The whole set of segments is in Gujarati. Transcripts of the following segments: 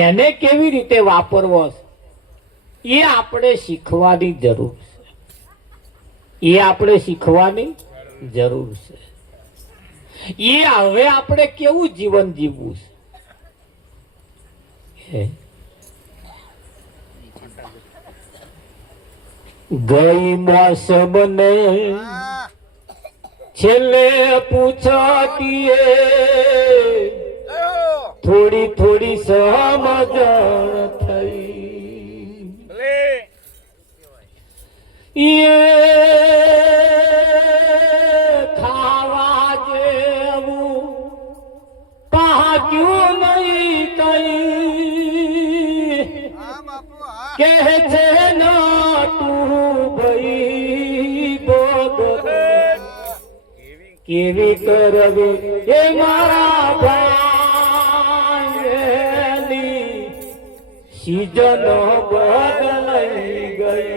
એને કેવી રીતે વાપરવો એ આપણે શીખવાની જરૂર છે. એ આપણે શીખવાની જરૂર છે. એ હવે આપણે કેવું જીવન જીવવું છે. ગઈ મોસમ ને છેલ્લે પૂછતીએ થોડી થોડી સમજણ થઈ. એ ખાવા જેવું પાક્યું નહીં કઈ કે છે નટું ભાઈ બોલ કેવી કરવી એ મારા ભાઈની સીઝન બદલાઈ ગઈ.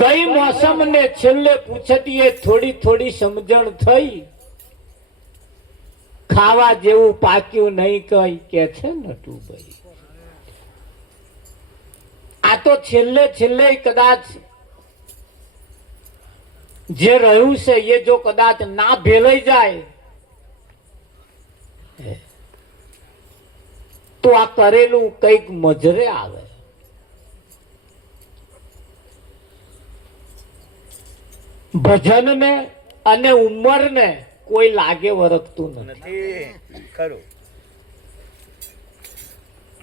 ગઈ મોસમ ને છેલ્લે પૂછતીએ થોડી થોડી સમજણ થઈ. ખાવા જેવું પાક્યું નહીં કઈ કે છે નટુભાઈ. આ તો છેલ્લે છેલ્લે કદાચ જે રહ્યું છે એ જો કદાચ ના ભેલાઈ જાય તો આ કરેલું કઈક મજરે આવે. ભજન ને અને ઉંમર ને કોઈ લાગે વરખતું નથી.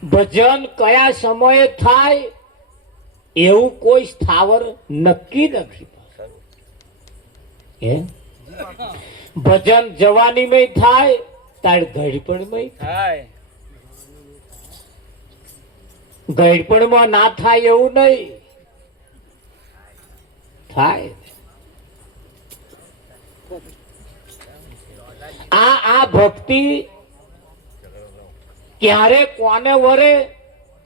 ભજન કયા સમયે થાય એવું કોઈ સ્થાવર નક્કી નથી. ભજન જવાનીમાં થાય તાર ઘડપણમાં થાય. ઘડપણમાં ના થાય એવું નહીં થાય. આ ભક્તિ ક્યારે કોને વરે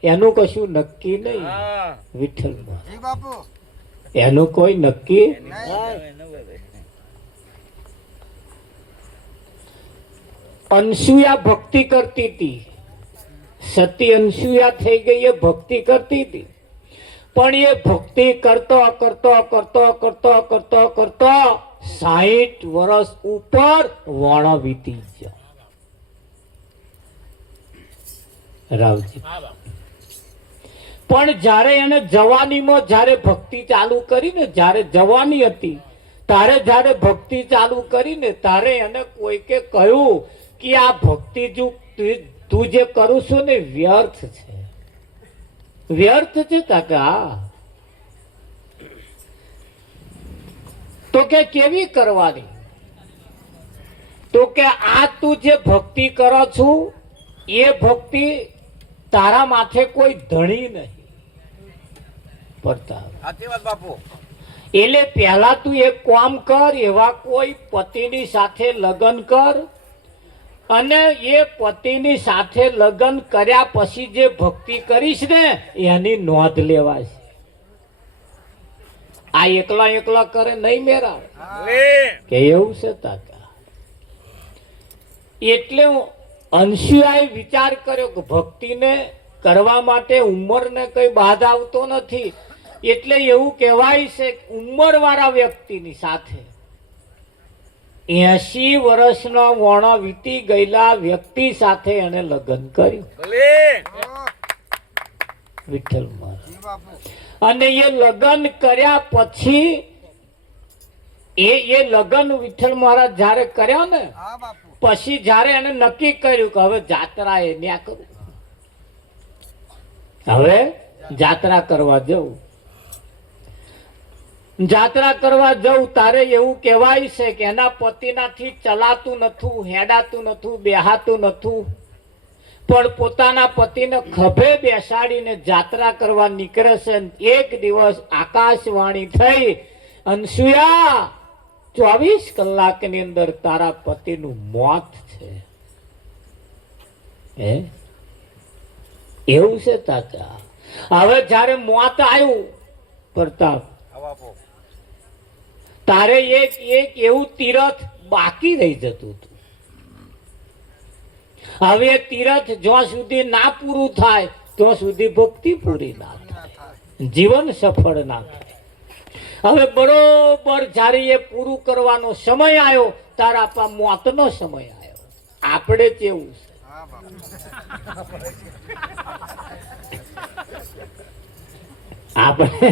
એનું કશું નક્કી નહીં. વિઠ્ઠલમાં એનું કોઈ નક્કી. અનસુયા ભક્તિ કરતી હતી. સતી અનસુયા થઈ ગઈ. એ ભક્તિ કરતી હતી પણ એ ભક્તિ કરતો કરતો કરતો કરતો કરતો કરતો 60 વર્ષ ઉપર વાણા વીતી ગયા. રાવજી પણ જ્યારે એને જવાનીમાં જ્યારે ભક્તિ ચાલુ કરીને, જ્યારે જવાની હતી તારે જ્યારે ભક્તિ ચાલુ કરીને તારે એને કોઈકે કહ્યું કે આ ભક્તિ જો તું જે કરું છું ને વ્યર્થ છે. વ્યર્થ છે કાકા. તો કે કેવી કરવાની? તો કે આ તું જે ભક્તિ કરો છું એ ભક્તિ તારા માથે કોઈ ધણી નહીં પડતા. એટલે પહેલા તું એક કામ કર, એવા કોઈ પતિની સાથે લગ્ન કર અને એ પતિની સાથે લગ્ન કર્યા પછી જે ભક્તિ કરીશ ને એની નોંધ લેવાય. આ એકલા એકલા કરે નહીં મેરા કે એવું છે તાકા. એટલે અંશુઆએ વિચાર કર્યો કે ભક્તિને કરવા માટે ઉંમરને કઈ બાધા આવતો નથી. એટલે એવું કહેવાય છે ઉંમર વાળા વ્યક્તિની સાથે 80 વર્ષનો વણો વીતી ગયેલા વ્યક્તિ સાથે એને લગ્ન કર્યું. વિઠ્ઠલ અને એ લગ્ન કર્યા પછી એ લગ્ન વિઠ્ઠલ મહારાજ જયારે કર્યા ને પછી જયારે એને નક્કી કર્યું કે હવે જાત્રા એ ન્યા કરું, હવે જાત્રા કરવા જવું. જાત્રા કરવા જવું તારે એવું કહેવાય છે કે એના પતિનાથી ચલાતું નથું, હેડાતું નથું, બેહાતું નથું, પણ પોતાના પતિને ખભે બેસાડીને જાત્રા કરવા નીકળે છે. એક દિવસ આકાશવાણી થઈ, અનસુયા 24 કલાકની અંદર તારા પતિનું મોત છે. એવું છે તાતા. હવે જયારે મોત આવ્યું પ્રતાપ તારે એક એક એવું તીરથ બાકી રહી જતું હતું. હવે તીરથ જ્યાં સુધી ના પૂરું થાય ત્યાં સુધી ભક્તિ પૂરી ના થાય, જીવન સફળ ના થાય. હવે બરોબર જ્યારે એ પૂરું કરવાનો સમય આવ્યો તારા આપણા મોતનો સમય આવ્યો. આપણે કેવું છે, આપણે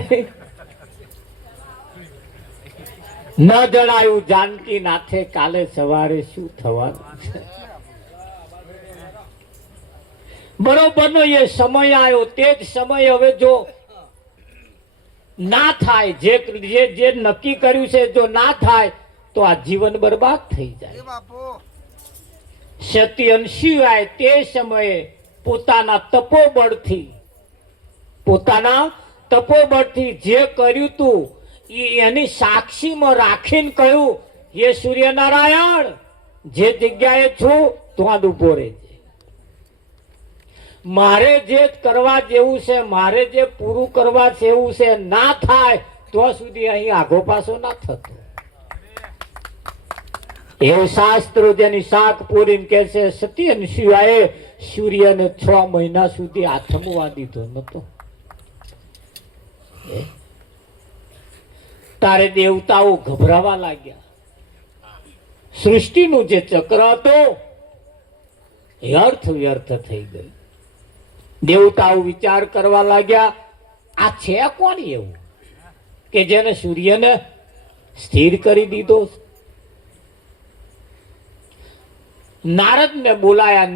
ન જણાયું જાનકી નાથે કાલે સવારે શું થવાનું છે. બરોબરનો એ સમય આવ્યો, તે જ સમય હવે જો ના થાય, જે નક્કી કર્યું છે જો ના થાય તો આ જીવન બરબાદ થઈ જાય. સતી અંશુએ તે સમયે પોતાના તપોબળથી જે કર્યું તું એની સાક્ષીમાં રાખીને કહ્યું, હે સૂર્યનારાયણ, જે જગ્યાએ છું ત્યાં ઉભો રહેજે. મારે જે કરવા જેવું છે, મારે જે પૂરું કરવા જેવું છે ના થાય તો સુધી અહીં આગો પાછો ના થતો. એવું શાસ્ત્રો જેની શાક પૂરીને કે છે, સતી અંશુએ સૂર્યને 6 મહિના સુધી આથમવા દીધો નતો. તારે દેવતાઓ ગભરાવા લાગ્યા. સૃષ્ટિનું જે ચક્ર હતો એ અર્થ વ્યર્થ થઈ ગયું. દેવતાઓ વિચાર કરવા લાગ્યા, આ છે કોણ એવું કે જેને સૂર્યને સ્થિર કરી દીધો. નારદ ને બોલાયા.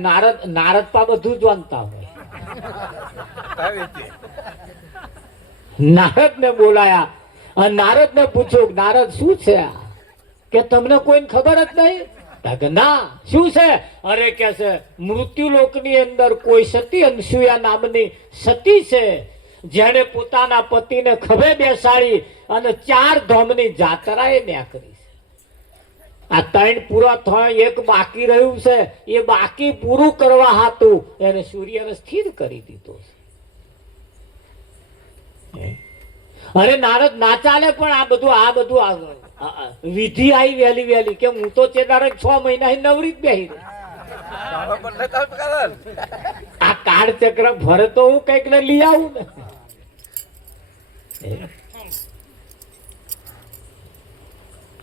નારદ પા બધું જાણતા હોય. નારદ ને બોલાયા અને નારદ ને પૂછ્યું, નારદ શું છે કે તમને કોઈને ખબર જ નહીં? ના, શું છે? અરે કે છે, મૃત્યુલોકની અંદર કોઈ સતી અંશુયા નામની સતી છે, જેણે પોતાના પતિને ખભે બેસાડી અને 4 ધામની જાત્રાએ ન્યા કરી છે. આ 3 પૂરા થયા, એક બાકી રહ્યું છે. એ બાકી પૂરું કરવા હાતું એને સૂર્યને સ્થિર કરી દીધો છે. અરે નારદ ના ચાલે, પણ આ બધું વિધિ આવી વહેલી કે હું તો ચેતારે 6 મહિના નવરી જ બેહી રહી. આ કાળ ચક્ર ફરે તો હું કઈક ને લઈ આવું ને.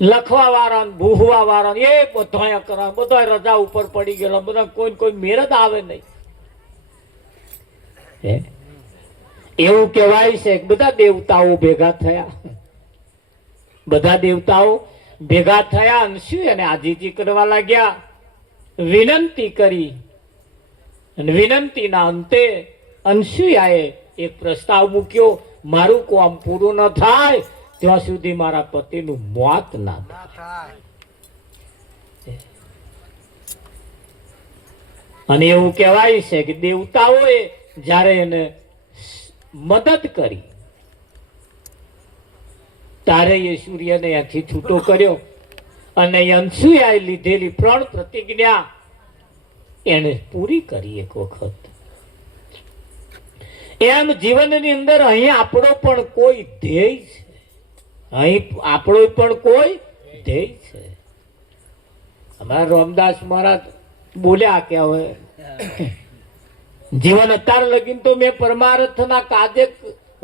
લખવા વાળા, ભૂહવા વાળા એ બધા કરા, બધા રજા ઉપર પડી ગયેલા, બધા કોઈ મેર જ આવે નહીં. એવું કહેવાય છે કે બધા દેવતાઓ ભેગા થયા અને શું એને આજીજી કરવા લાગ્યા. વિનંતી કરી અને વિનંતીના અંતે અનસુયાએ એક પ્રસ્તાવ મૂક્યો, મારું કામ પૂરું ન થાય ત્યાં સુધી મારા પતિનું મોત ના થાય. અને એવું કહેવાય છે કે દેવતાઓએ જ્યારે એને મદદ કરી તારે એ સૂર્યને અહીંથી છૂટો કર્યો અને અંશુયાએ લીધેલી પ્રણ પ્રતિજ્ઞા એને પૂરી કરી એક વખત. એમ જીવનની અંદર અહીં આપણો પણ કોઈ ધ્યેય છે, અહીં આપણો પણ કોઈ ધ્યેય છે. અમારા રામદાસ મહારાજ બોલ્યા કે હવે જીવન અત્યાર લગીન તો મેં પરમાર્થના કાજે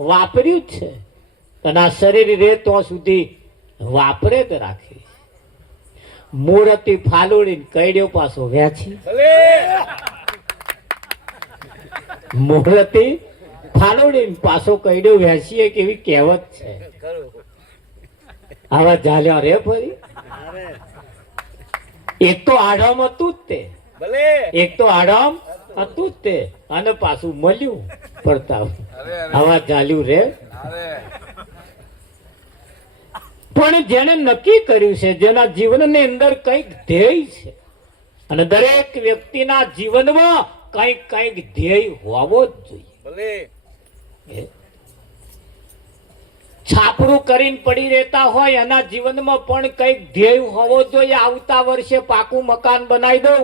વાપર્યું જ છે અને આ શરીર રહે તો સુધી વાપરે જ રાખી. મૂર્તિ ફાલુડીને કઈડ્યો પાછો વ્યાછી. મૂર્તિ ફાલુડીને પાછો કઈડ્યો વ્યાછી એક એવી કહેવત છે. આવા ઝાલ્યા રે ફરી. એક તો આડમ હતું જ તે, એક તો આડમ હતું જ તે અને પાછું મળ્યું પડતા. આવા ઝાલ્યું રે. પણ જેને નક્કી કર્યું છે, જેના જીવનની અંદર કઈક ધ્યેય છે, અને દરેક વ્યક્તિના જીવનમાં કઈક ધ્યેય હોવો જ જોઈએ. છાપરું કરીને પડી રહેતા હોય એના જીવનમાં પણ કઈક ધ્યેય હોવો જોઈએ. આવતા વર્ષે પાકું મકાન બનાવી દઉં,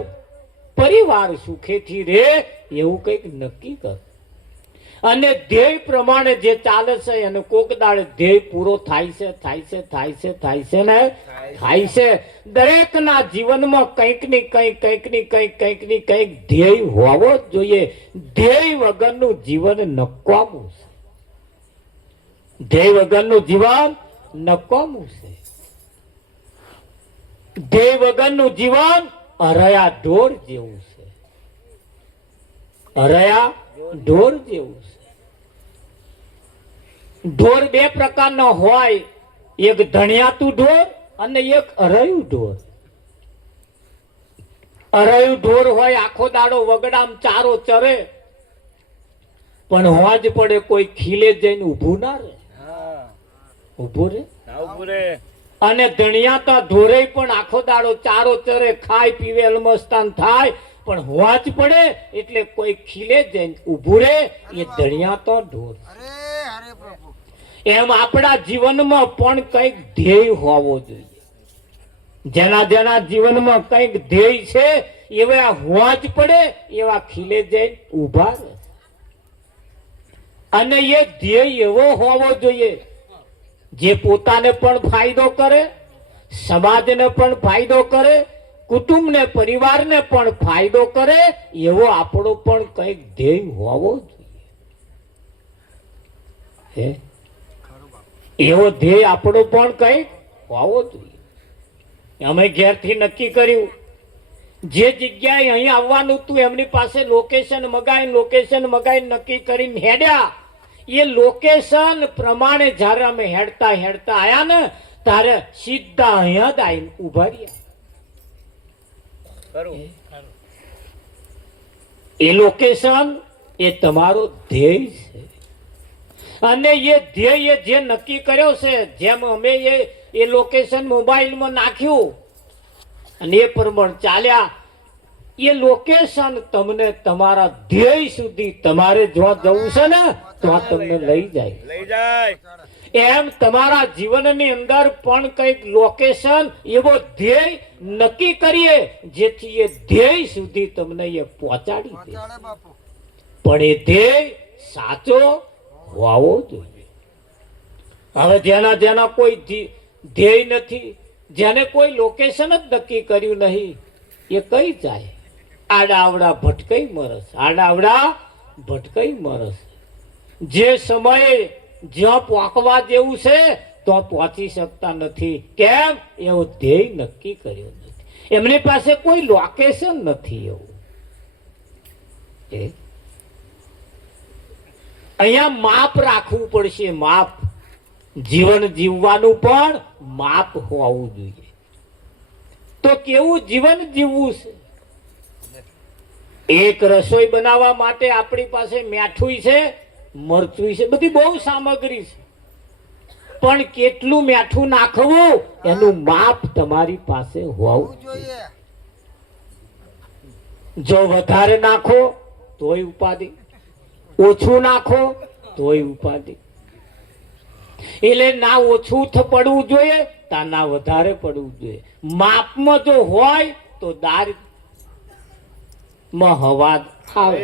પરિવાર સુખેથી રહે, એવું કઈક નક્કી કર. અને ધ્યેય પ્રમાણે જે ચાલે છે અને કોક દાડે ધ્યેય પૂરો થાય છે ને થાય છે. દરેકના જીવનમાં કંઈક ની કંઈક ધ્યેય હોવો જ જોઈએ. ધ્યેય વગરનું જીવન નકામું છે. ધ્યેય વગરનું જીવન નકામું છે. ધ્યેય વગરનું જીવન અરયા ઢોર જેવું છે. અરયા ઢોર જેવું છે. ઢોર બે પ્રકારનો હોય, એક ધણિયાતું ઢોર અને એક અરયું ઢોર. અરયું ઢોર હોય આખો દાડો વગડામ ચારો ચરે, પણ હોજ પડે કોઈ ખીલે જઈને ઊભું ના રહે. ઊભું રે. અને ધણિયાતા ઢોરે પણ આખો દાડો ચારો ચરે, ખાય પીવે અલમસ્તાન થાય, પણ હોજ પડે એટલે કોઈ ખીલે જઈને ઊભું રે. એ ધણિયાતો ઢોર. એમ આપણા જીવનમાં પણ કંઈક ધ્યેય હોવો જોઈએ. જેના જેના જીવનમાં કંઈક ધ્યેય છે એવા હોજ પડે, એવા ખીલે જઈને ઊભા રહે. અને એ ધ્યેય એવો હોવો જોઈએ જે પોતાને પણ ફાયદો કરે, સમાજને પણ ફાયદો કરે, કુટુંબને પરિવારને પણ ફાયદો કરે. એવો આપણો પણ કંઈક ધ્યેય હોવો જોઈએ. એવો ધ્યેય આપણો પણ કંઈક હોવો જોઈએ. અમે ઘેરથી નક્કી કર્યું, જે જગ્યાએ અહીં આવવાનું હતું એમની પાસે લોકેશન મગાઈ નક્કી કરીને હેડ્યા. એ લોકેશન પ્રમાણે જ્યારે અમે હેડતા આયા ને ત્યારે સીધા અહીંયા જ આવીને ઉભા રહ્યા. એ લોકેશન એ તમારો ધ્યેય છે. અને એ ધ્યેય જે નક્કી કર્યો છે, જેમ અમે એ લોકેશન મોબાઈલમાં નાખ્યું અને એ પ્રમાણે ચાલ્યા, એ લોકેશન તમને તમારા ધ્યેય સુધી તમારે જો જવું છે ને તો તમને લઈ જાય. એમ તમારા જીવનની અંદર પણ કંઈક લોકેશન એવો ધ્યેય નક્કી કરીએ જેથી એ ધ્યેય સુધી તમને એ પહોંચાડી દે. પણ એ ધ્યેય સાચો હોવો જોઈએ. હવે જેના કોઈ ધ્યેય નથી, જેને કોઈ લોકેશન જ નક્કી કર્યું નહીં, એ કઈ જાય? આડાવડા ભટકાઈ મરસ. જે સમયે જ્યાં પહોંચવા જેવું છે તો પહોંચી શકતા નથી. કેમ? એવું ધ્યેય નક્કી કર્યું નથી. એમની પાસે કોઈ લોકેશન નથી. એવું અહીંયા માપ રાખવું પડશે. માપ. જીવન જીવવાનું પણ માપ હોવું જોઈએ. તો કેવું જીવન જીવવું છે? એક રસોઈ બનાવવા માટે આપણી પાસે મીઠું છે, મરચું છે, બધી બહુ સામગ્રી છે, પણ કેટલું મીઠું નાખવું એનું માપ તમારી પાસે હોવું જોઈએ. જો વધારે નાખો તોય ઉપાધિ, ઓછું નાખો તોય ઉપાધિ. એટલે ના ઓછું પડવું જોઈએ, ના વધારે પડવું જોઈએ. માપમાં જો હોય તો દાળ માં હવા આવે.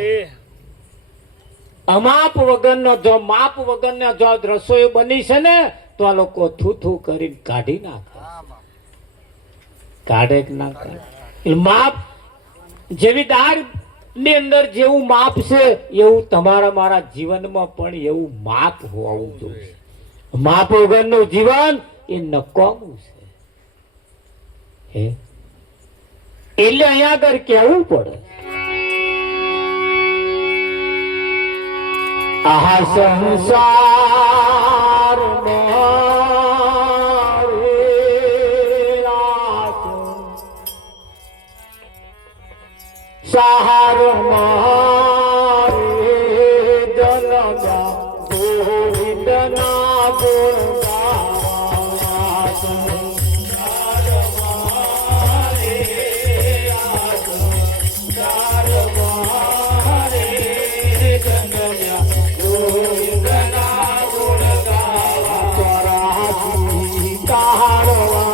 અમાપ વગરનો જો માપ વગરનો જો રસોઈ બની છે ને તો આ લોકો થૂ કરીને કાઢી નાખે. કાઢે કે ના કાઢે? માપ જેવી દાળ ની અંદર જેવું માપ છે એવું તમારા મારા જીવનમાં પણ એવું માપ હોવું જોઈએ. માપ વગરનું જીવન એ નકામું છે. એટલે અહીંયા આગળ કહેવું પડે, આહા સંસાર સહાર મારે જનમ્યા ગોવિંદના ગુણ ગાવા. સંસાર મારે જનમ્યા ગોવિંદના ગુણ ગાવા. ચોરાસી તારવા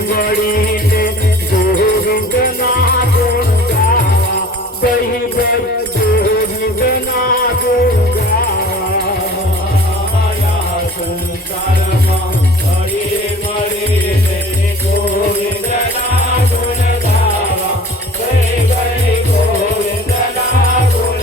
મળીને ગોવિંદના ગુણ ગાવા ગઈ ગોવિંદના ગુણ ગાવા સંસારમાં મળીને ગોવિંદના ગુણ ગાવા ગઈ ગોવિંદના ગુણ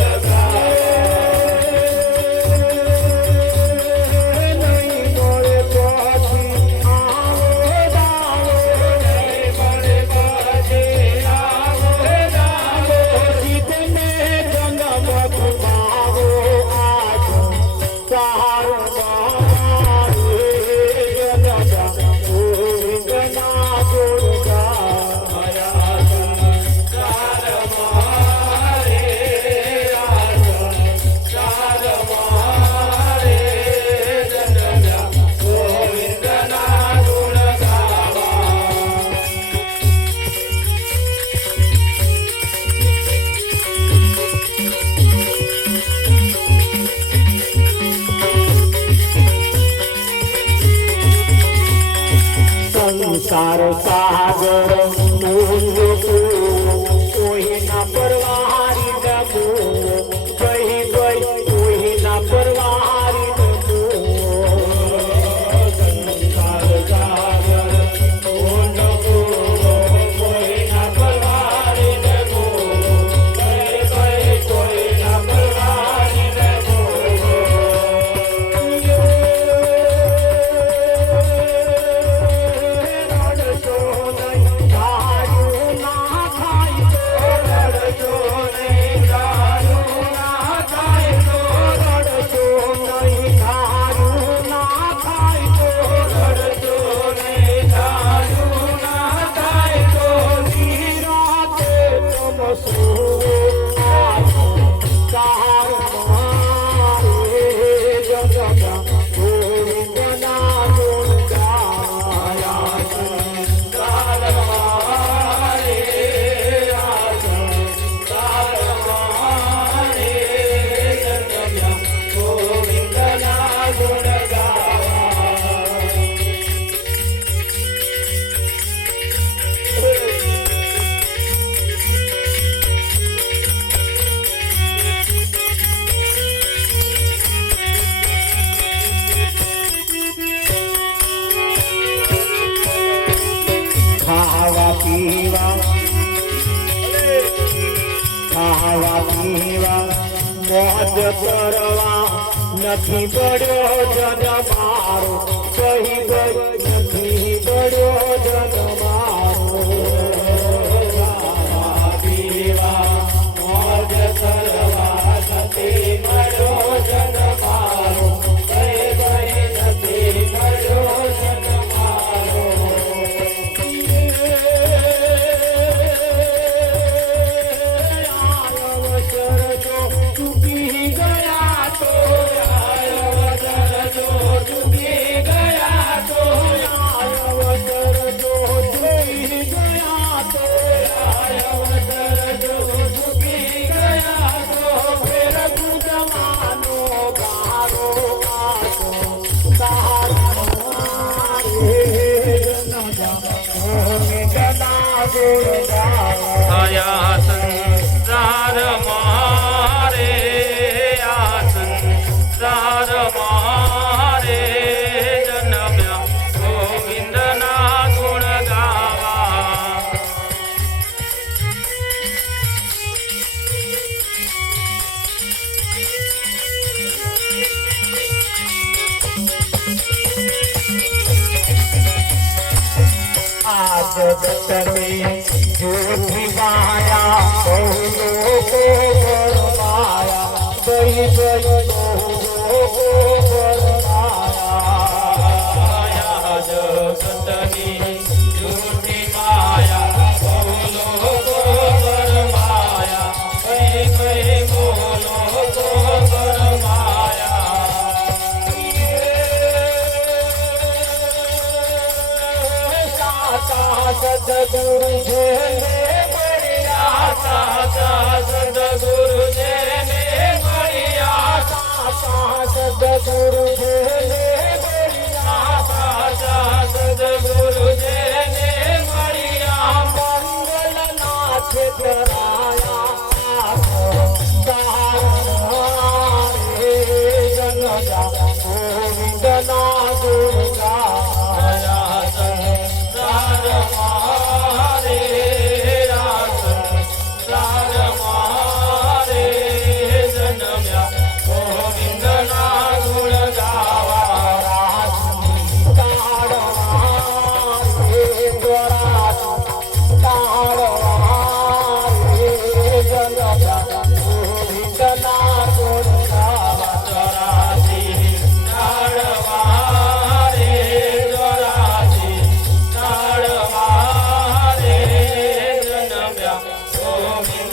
સંસાર સાગર કોઈના પરવારી નમો ગઈ કોઈના પરવારી નમો સંસાર સાગર કોઈના પરવારી નમો ગઈ કોઈના પરવારી નમો ખાવા પીવા મોજ કરવા નથી પડ્યો જન મારો કહી ગઈ નથી પડ્યો જન મારો ખાવા પીવા મોજ કરવા નથી પડ્યો જન મારો કહી ગઈ નથી પડ્યો જન મારો આયા સંસાર મારે આ સંસાર મારે જન્મ્યા ગોવિંદના ગુણ ગાવા આજ જગતની જોથી માયા બહુ લોકો પરમાયા ગઈ બહુ લોકો પરમાયા જગતની જૂઠી માયા બહુ લોકો પરમાયા કઈ બોલો પરમાયા સદગુરુ જેને મળ્યા સાચા સદગુરુ જેને મળ્યા સાચા સદગુરુ જેને મળ્યા સાચા સદગુરુ જેને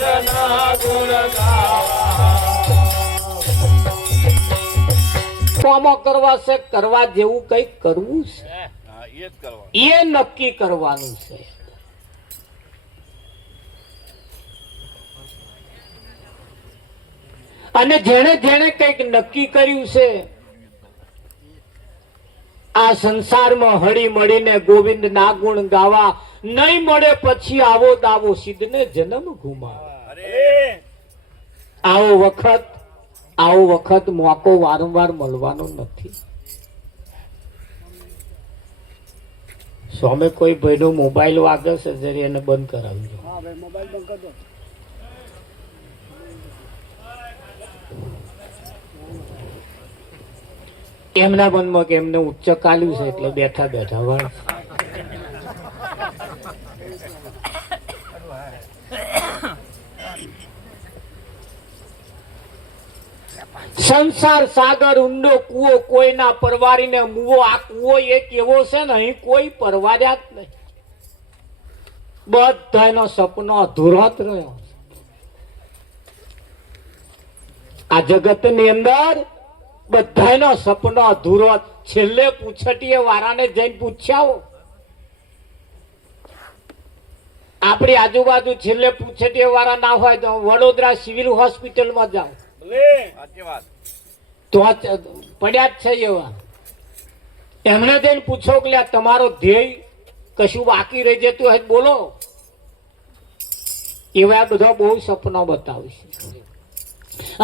કૃષ્ણના ગુણ ગાવા કામો કરવા છે, કરવા જેવું કઈક કરવું છે, હા, એ જ કરવાનું. એ નક્કી કરવાનું છે. અને જેણે જેણે કઈક નક્કી કર્યું છે, આ સંસારમાં હળી મળીને ગોવિંદ ના ગુણ ગાવા, નહીં મળે પછી આવો દાવો સિદ્ધને જન્મ ગુમાવા. અરે આવો વખત મોકો વારંવાર મળવાનો નથી. સ્વામી કોઈ ભાઈનો મોબાઈલ વાગે છે, જરી એને બંધ કરાવજો. એમના મનમાં કે એમને ઉચ્ચ કાલ્યું છે એટલે બેઠા બેઠા વળ. સંસાર સાગર ઊંડો કૂવો, કોઈના પરવારીને મુવો. આ કૂવો એક એવો છે ને, અહીં કોઈ પરવાર્યા જ નહીં. બધાનો સપનો અધૂરો જ રહ્યો. આ જગત ની અંદર બધાનો સપનો અધૂરો. છેલ્લે પૂછટીએ વાળાને જઈને પૂછ્યાઓ, આપણી આજુબાજુ છેલ્લે પૂછટીએ વાળા ના હોય તો વડોદરા સિવિલ હોસ્પિટલમાં જાઓ સાચી વાત. તો પડ્યા જ છે એવા. એમને જઈને પૂછો કે લ્યા તમારો ધ્યેય કશું બાકી રહી જતું હોય બોલો. એવા બધા બહુ સપના બતાવશે.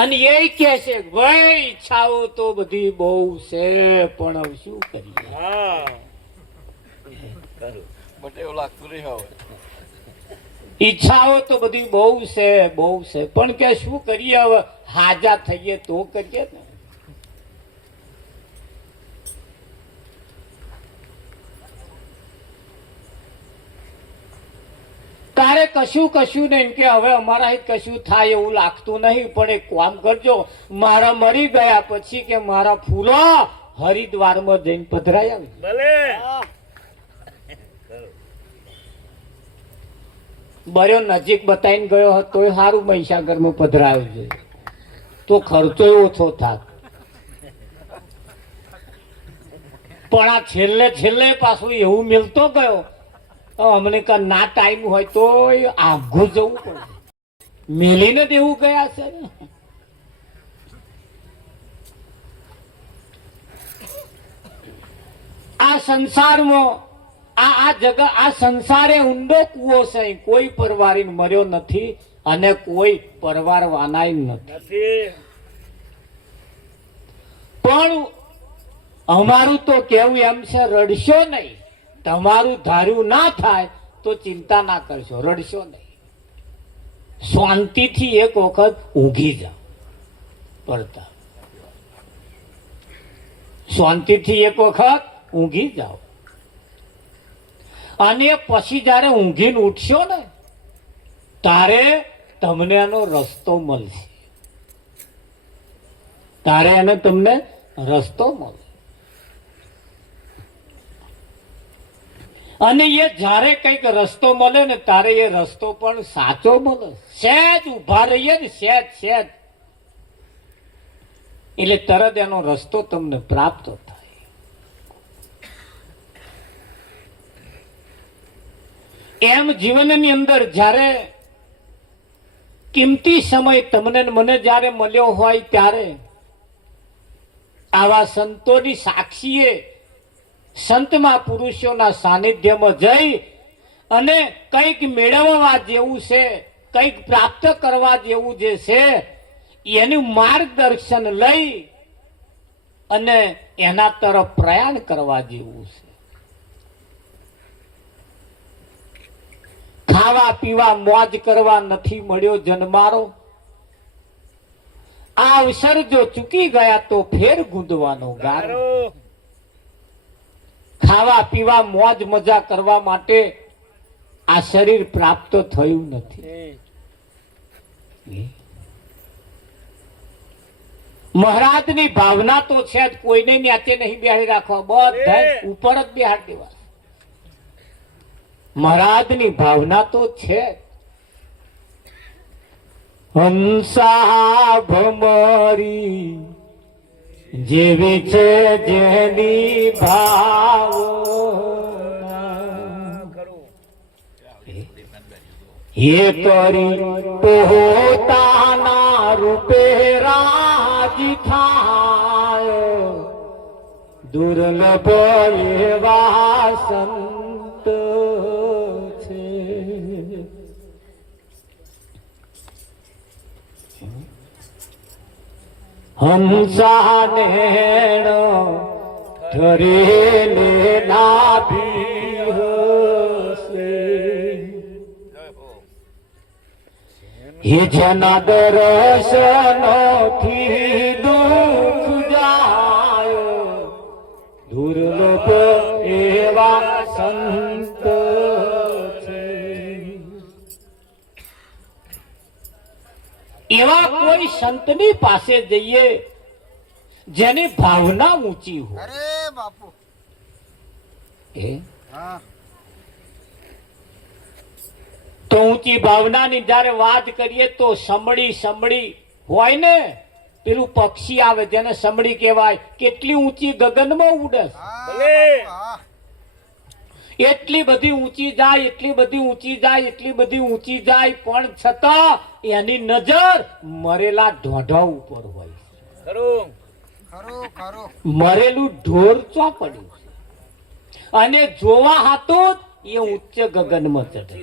અને એ કહે છે ભાઈ ઈચ્છાઓ તો બધી બહુ છે, પણ હવે શું કરીએ. હા બટ એવું લાગતું નહીં હવે. ઈચ્છાઓ તો બધી બહુ છે, પણ કે શું કરીએ હવે, હાજા થઈએ તો કરીએ ને. તારે કશું નહીં કે હવે અમારા કશું થાય એવું લાગતું નહીં, પણ એક કામ કરજો, મારા મરી ગયા પછી કે મારા ફૂલો હરિદ્વારમાં જઈને પધરાય આવી. ભલે બર્યો નજીક બતાવીને ગયો હતો તોય સારું મહીસાગરમાં પધરાયો છે, તો ખર્ચો ઓછો થાત. પણ આ છેલ્લે પાછું એવું મિલતો ગયો, અમને કા ના ટાઈમ હોય તો આઘું જવું પડે. મેલીને જ એવું ગયા છે ને. આ સંસારમાં આ સંસારે ઊંડો કૂવો છે, કોઈ પરવારીને મર્યો નથી અને કોઈ પરવારવાનાય નથી. પણ અમારું તો કેવું એમ છે, રડશો નહીં. તમારું ધાર્યું ના થાય તો ચિંતા ના કરશો, રડશો નહીં. શાંતિથી એક વખત ઊંઘી જાઓ પડતા. શાંતિથી એક વખત ઊંઘી જાઓ, અને પછી જયારે ઊંઘીને ઉઠશો ને તારે તમને એનો રસ્તો મળશે. તમને રસ્તો મળશે. અને એ જ્યારે કઈક રસ્તો મળે ને તારે એ રસ્તો પણ સાચો મળે. સહેજ ઉભા રહીએ ને, સહેજ એટલે તરત એનો રસ્તો તમને પ્રાપ્ત થાય. એમ જીવનની અંદર જ્યારે કિંમતી સમય તમને મને જ્યારે મળ્યો હોય ત્યારે આવા સંતોની સાક્ષીએ સંતમાં પુરુષોના સાનિધ્યમાં જઈ અને કંઈક મેળવવા જેવું છે, કંઈક પ્રાપ્ત કરવા જેવું જે છે એનું માર્ગદર્શન લઈ અને એના તરફ પ્રયાણ કરવા જેવું છે. ખાવા પીવા મોજ કરવા નથી મળ્યો જન્મારો. આ અવસર જો ચૂકી ગયા તો ફેર ગુંદવાનો ગારો. ખાવા પીવા મોજ મજા કરવા માટે આ શરીર પ્રાપ્ત થયું નથી. મહારાજની ભાવના તો છે જ, કોઈને ન્યાચે નહીં બેહાડી રાખવા, બધા ઉપર જ બેહાડી દેવા. મહારાજની ભાવના તો છે, હંસા ભમરી જેવી છે જેની ભાવના એ કરી પોતાના રૂપે રાજી થાય દુર્લભ એવા સંત છે. હંસા નેણ ધરેલે નાભી હસે એ જેના દર્શનથી દુઃખ જાય દુર્લભ એવા સંત છે. એવા કોઈ સંતની પાસે જઈએ જેની ભાવના ઊંચી હોય. અરે બાપુ તો ઊંચી ભાવનાની જ્યારે વાત કરીએ તો સમડી હોય ને પેલું પક્ષી આવે જેને સમડી કહેવાય, કેટલી ઊંચી ગગનમાં ઉડે એટલી બધી ઊંચી જાય પણ છતાં એની નજર મરેલા ઢોઢા ઉપર હોય. મરેલું ઢોર ચોપડ્યું અને જોવા હાતું એ ઉચ્ચ ગગનમાં ચડે.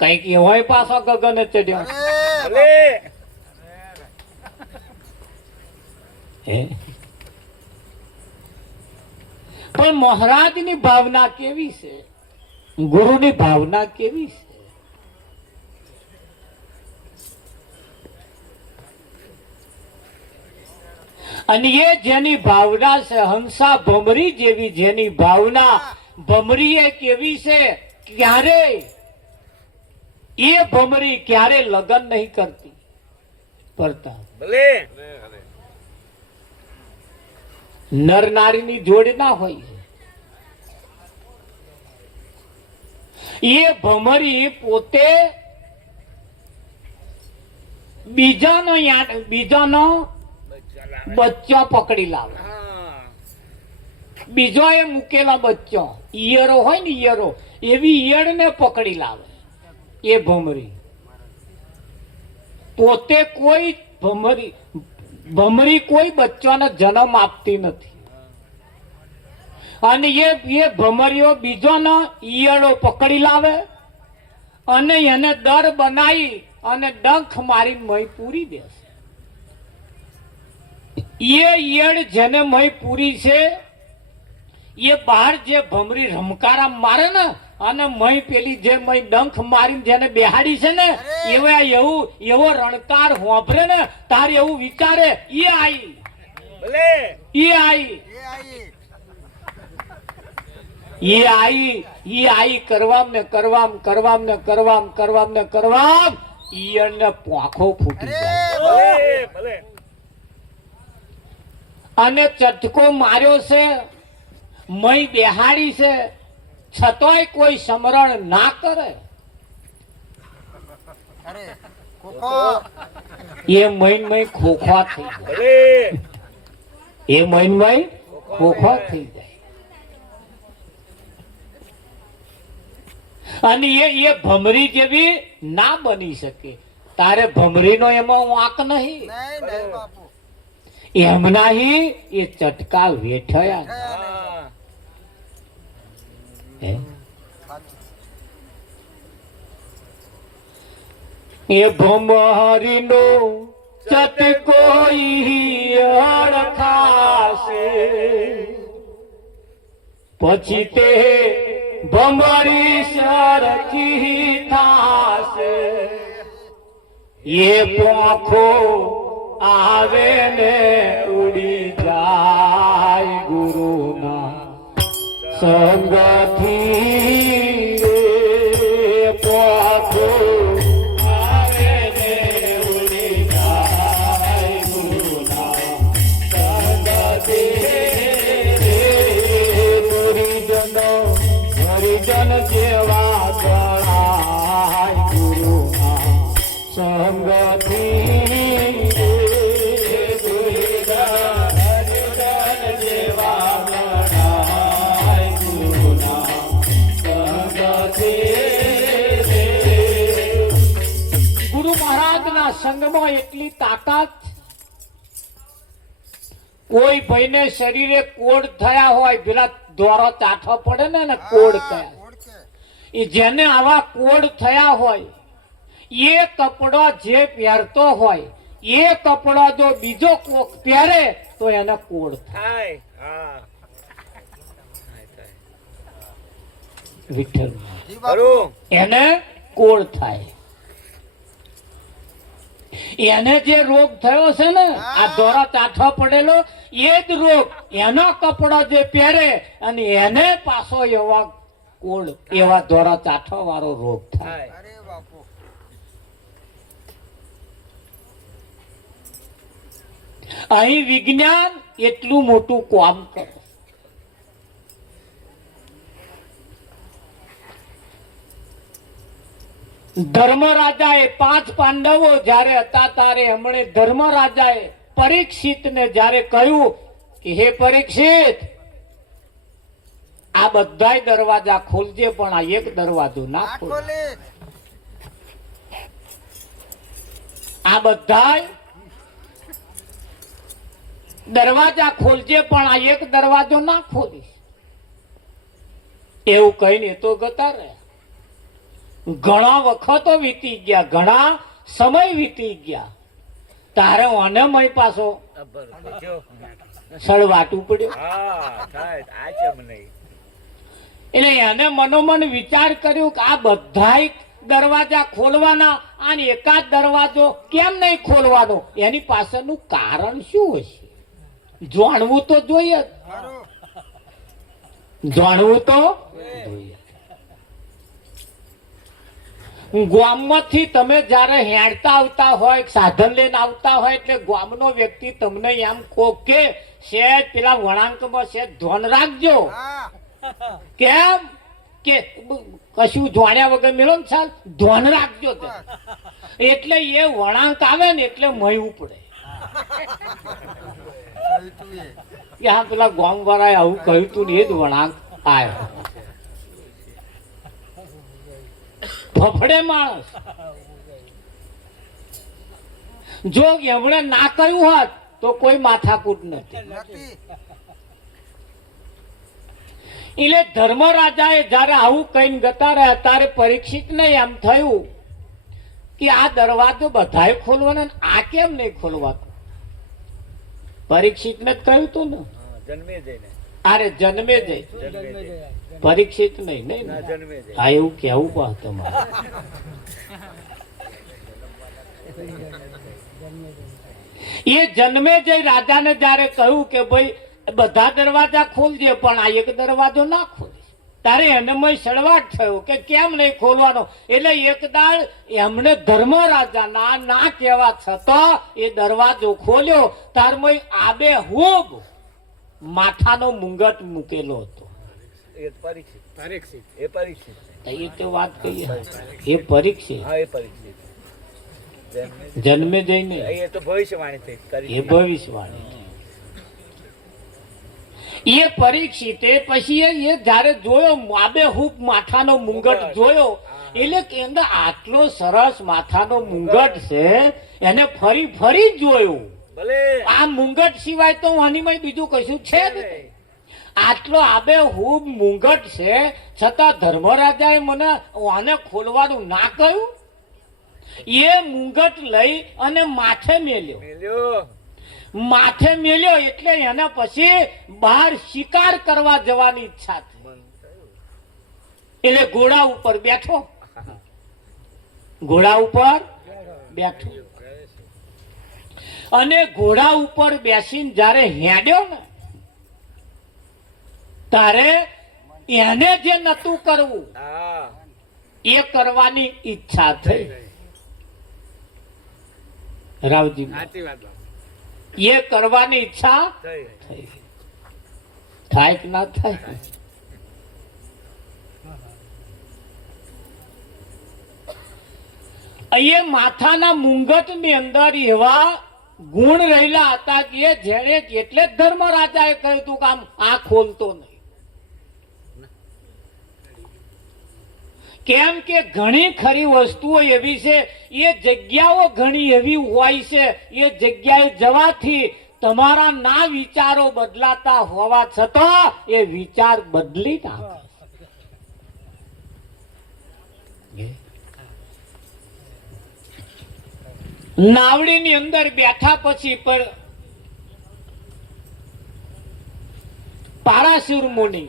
કઈક એવાય પાછો ગગન ચડ્યો. પણ મહારાજની ભાવના કેવી છે, ગુરુની ભાવના કેવી છે? અને એ જેની ભાવના છે હંસા ભમરી જેવી જેની ભાવના, ભમરી એ કેવી છે, ક્યારે એ ભમરી ક્યારે લગ્ન નહીં કરતા. નર નારીની જોડ ના હોય. એ ભમરી પોતે બીજાનો બચ્ચો પકડી લાવે. બીજો એ મૂકેલો બચ્ચો ઈયરો હોય ને, ઈયરો એવી ઈયળ ને પકડી લાવે. એ ભમરી પોતે કોઈ ભમરી કોઈ બચ્ચાને જન્મ આપતી નથી. અને એ ભમરીઓ બીજોનો ઈયળો પકડી લાવે અને એને દર બનાવી અને ડંખ મારી મય પૂરી દેશે. એ ઈયળ જેને મય પૂરી છે એ બહાર જે ભમરી રમકારા મારે ને અને મય પેલી જે મય ડંખ મારીને જેને બેહાડી છે ને એવો રણકાર હોભરે ને તારે એવું વિચારે ઈ આઈ કરવામ ઈયળને પાંખો ફૂટી જાય. અને ચટકો માર્યો છે, મય બેહાડી છે, છતોય કોઈ સમરણ ના કરે. એ મય ખોખા થઈ જાય. અને એ ભમરી જેવી ના બની શકે. તારે ભમરીનો એમાં વાંક નહીં. એમના એ ચટકા વેઠયા. એ ભમરીનો ચટકો અડખાશે પછી તે ભમરી સરખી થાશે. એ પાંખો આવે ને ઉડી જાય ગુરુના સંગથી. પાંખો આવે ને ઉડી જાય ગુરુના સંગથી. હરિજન જેવા ગણાય ગુરુના સંગથી ગુરુ મહારાજના સંગમાં એટલી તાકાત, કોઈ ભાઈને શરીરે કોડ થયા હોય, પેલા દોરો ચાઠો પડે ને કોડ થયા, એ જેને આવા કોડ થયા હોય, એ કપડો જે પહેરતો હોય, એ કપડો જો બીજો કોક પહેરે તો એને કોડ થાય. વિઠ્ઠલ એને કોડ થાય. એને જે રોગ થયો છે ને, આ દોરા ચાઠો પડેલો, એ જ રોગ એનો કપડો જે પહેરે અને એને પાછો એવા કોડ, એવા દોરા ચાઠો વાળો રોગ થાય. અહીં વિજ્ઞાન એટલું મોટું કામ કરે. ધર્મરાજાએ 5 પાંડવો જ્યારે હતા ત્યારે એમણે ધર્મરાજાએ પરીક્ષિતને જ્યારે કહ્યું કે હે પરીક્ષિત, આ બધાય દરવાજા ખોલજે પણ આ એક દરવાજો ના ખોલે. આ બધાય દરવાજા ખોલજે પણ આ એક દરવાજો ના ખોલીશ. એવું કહીને તો ગતા રહ્યા. ઘણા વખતો વીતી ગયા, ઘણા સમય વીતી ગયા, તારે ઓને મય પાછો સળવાટું પડ્યું. એટલે એને મનોમન વિચાર કર્યું કે આ બધાય દરવાજા ખોલવાના અને એકાદ દરવાજો કેમ નહીં ખોલવાનો, એની પાછળનું કારણ શું હશે? જાણવું તો જોઈએ, જાણવું તો જોઈએ. ગામમાંથી તમે જ્યારે હેડતા આવતા હોય, સાધન લઈને આવતા હોય, એટલે ગામનો વ્યક્તિ તમને એમ કહો કે શેઠ પેલા વળાંકમાં શેઠ ધ્યાન રાખજો. કેમ કે કશું જાણ્યા વગર મેળો ને સાલ ધ્યાન રાખજો. એટલે એ વળાંક આવે ને એટલે મયવું પડે કે હા પેલા ગામ વાળાએ આવું કહ્યું તું ને એ જ વળાંક આવ્યો. ફફડે માણસ. જો એમણે ના કહ્યું હોત તો કોઈ માથાકૂટ નથી. એટલે ધર્મરાજાએ જયારે આવું કહીને ગતા રહ્યા ત્યારે પરીક્ષિતને એમ થયું કે આ દરવાજો બધાએ ખોલવાનો, આ કેમ નહીં ખોલવાનો? પરીક્ષિતને જ કહ્યું તું ને, અરે જન્મે જઈ, પરીક્ષિત નહીં નહીં. હા એવું કેવું પા તમારે. એ જન્મે જઈ રાજાને જયારે કહ્યું કે ભાઈ બધા દરવાજા ખોલજે પણ આ એક દરવાજો ના ખોલે, તારે એને મય સળવાટ થયો કે કેમ નહીં ખોલવાનો. એટલે એક દાળ એમને ધર્મરાજાના ના કહેવા છતાં એ દરવાજો ખોલ્યો. તાર મય આબે હુબ માથાનો મુંગટ મૂકેલો હતો. એ તો વાત કહીએ, એ પરીક્ષિત જન્મે જઈને એ ભવિષ્યવાણી. એ પરીક્ષિતે પછી એ જયારે જોયો આબેહૂબ માથાનો મુંગટ જોયો, એટલે કે આટલો સરસ માથાનો મુંગટ છે, એને ફરી ફરી જોયું. આ મુંગટ સિવાય તો આનીમાં બીજું કશું છે જ. આટલો આબેહૂબ મુંગટ છે છતાં ધર્મરાજાએ મને આને ખોલવાનું ના કહ્યું. એ મુંગટ લઈ અને માથે મેલ્યો. એટલે એના પછી બહાર શિકાર કરવા જવાની ઈચ્છા થઈ. એટલે ઘોડા ઉપર બેઠો. અને ઘોડા ઉપર બેસીને જ્યારે હેડ્યો ને તારે એને જે નતું કરવું એ કરવાની ઈચ્છા થઈ. રાવજી એ કરવાની ઈચ્છા થઈ. થાય કે ના થાય? એ માથાના મુંગટની અંદર એવા ગુણ રહેલા હતા કે જેને એટલે જ ધર્મરાજાએ કહ્યું હતું કે આમ આ ખોલતો નહીં. કેમ કે ઘણી ખરી વસ્તુઓ એવી છે, એ જગ્યાઓ ઘણી એવી હોય છે, એ જગ્યાએ જવાથી તમારા ના વિચારો બદલાતા હોવા છતાં એ વિચાર બદલી નાખે. નાવડીની અંદર બેઠા પછી પર પારાશુર મુનિ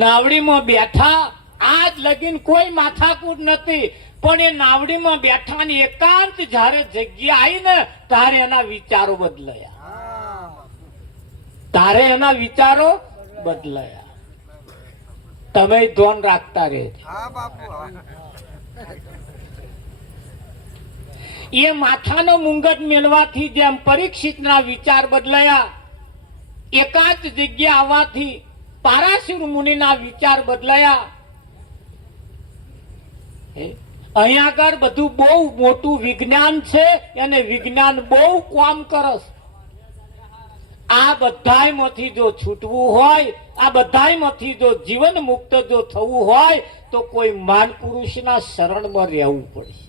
નાવડીમાં બેઠા. આજ લગીન કોઈ માથાકૂટ નથી, પણ એ નાવડીમાં બેઠા ને એકાંત જ્યારે જગ્યા આવી ને તારે એના વિચારો બદલાયા. તમે ધ્યાન રાખતા રહેજો. એ માથાનો મુંગટ મેળવાથી જેમ પરીક્ષિતના વિચાર બદલાયા, એકાંત જગ્યા આવવાથી પારાશુર મુનિના વિચાર બદલાયા. અહીંયા આગળ બધું બહુ મોટું વિજ્ઞાન છે અને વિજ્ઞાન બહુ કામ કરસ. આ બધાયમાંથી જો છૂટવું હોય, આ બધાયમાંથી જો જીવન મુક્ત જો થવું હોય તો કોઈ મહાન પુરુષના શરણમાં રહેવું પડશે.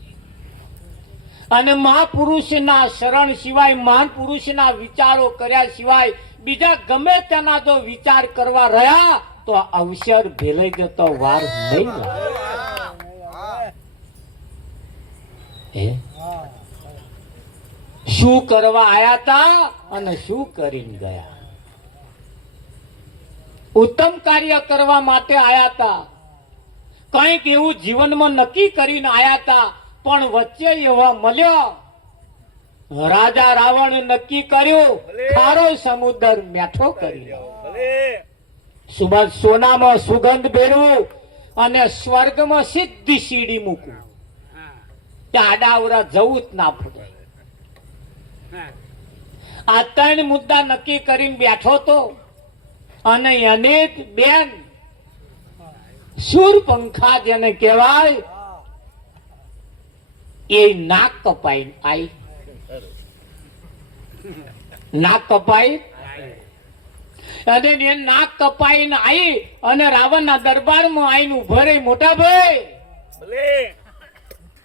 અને મહાપુરુષના શરણ સિવાય, મહાન પુરુષના વિચારો કર્યા સિવાય બીજા ગમે તેના જો વિચાર કરવા રહ્યા તો અવસર ભેલાઈ જતો વાર નહીં લાગે. શું કરવા આયા હતા અને શું કરીને ગયા? ઉત્તમ કાર્ય કરવા માટે આયા હતા, કંઈક એવું જીવનમાં નક્કી કરીને આયા હતા. પણ વચ્ચે એવા મળ્યો, રાજા રાવણ નક્કી કર્યું ખારો સમુદ્ર મેઠો કરી, સોનામાં સુગંધ ભેરવું અને સ્વર્ગમાં સીધી સીડી મૂકવું. આડાવરા જવું જ ના પડે. આ ત્રણ મુદ્દા નક્કી કરીને બેઠો તો, અને એને બેન શૂરપંખા જેને કહેવાય એ નાક કપાઈ આવી. નાક કપાઈ અને એ નાક કપાઈને આવી અને રાવણના દરબારમાં આવીને ઉભો રહી, મોટા ભાઈ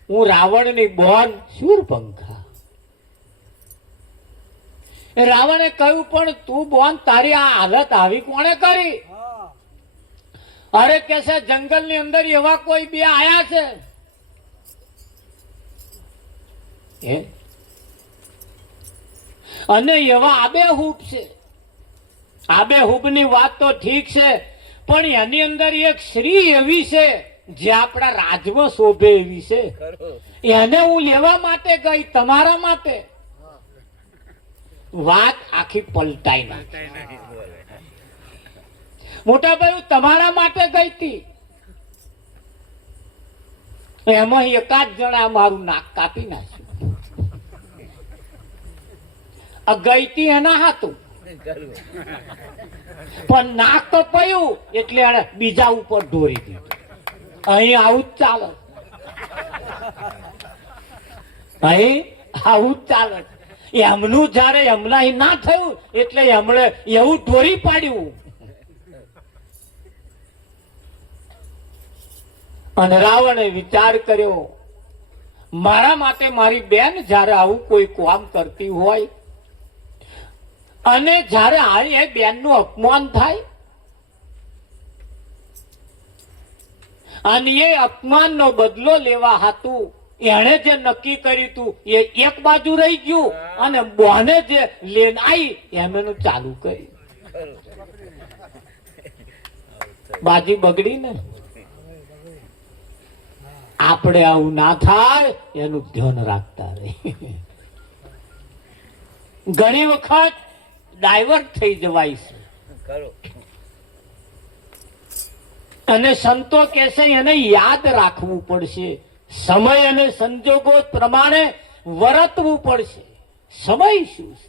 હું રાવણની બોન શૂરપંખા. રાવણે કહ્યું પણ તું બોન તારી આ હાલત આવી કોણે કરી? અરે કે છે જંગલની અંદર એવા કોઈ બે આયા છે. અને એવા આબેહૂબ છે. આબેહૂબની વાત તો ઠીક છે, પણ એની અંદર એક સ્ત્રી એવી છે જે આપણા રાજમાં શોભે એવી છે. એને હું લેવા માટે ગઈ, તમારા માટે. વાત આખી પલટાઈ નાખી. મોટા ભાઈ હું તમારા માટે ગઈ હતી, એમાં એકાદ જણા મારું નાક કાપી નાખ્યું. ગઈ હતી એના હાથું, પણ નાક કપાયું એટલે એને બીજા ઉપર ઢોરી દીધું. અહીં આવું જ ચાલે, અહીં આવું જ ચાલે. એમનું જયારે એમના ના થયું એટલે એમણે એવું ઢોરી પાડ્યું. અને રાવણે વિચાર કર્યો, મારા માટે મારી બેન જયારે આવું કોઈ કામ કરતી હોય અને જયારે આ એ બેનનું અપમાન થાય અને એ અપમાનનો બદલો લેવા હતું એણે જે નક્કી કર્યું હતું એ એક બાજુ રહી ગયું અને બોને જે લેન આવી એમનું ચાલુ કર્યું. બાજી બગડી ને. આપણે આવું ના થાય એનું ધ્યાન રાખતા રહી. ઘણી વખત ડાયવર્ટ થઈ જવાય છે અને સંતો કહે છે એને યાદ રાખવું પડશે. સમય અને સંજોગો પ્રમાણે વર્તવું પડશે. સમય શું છે?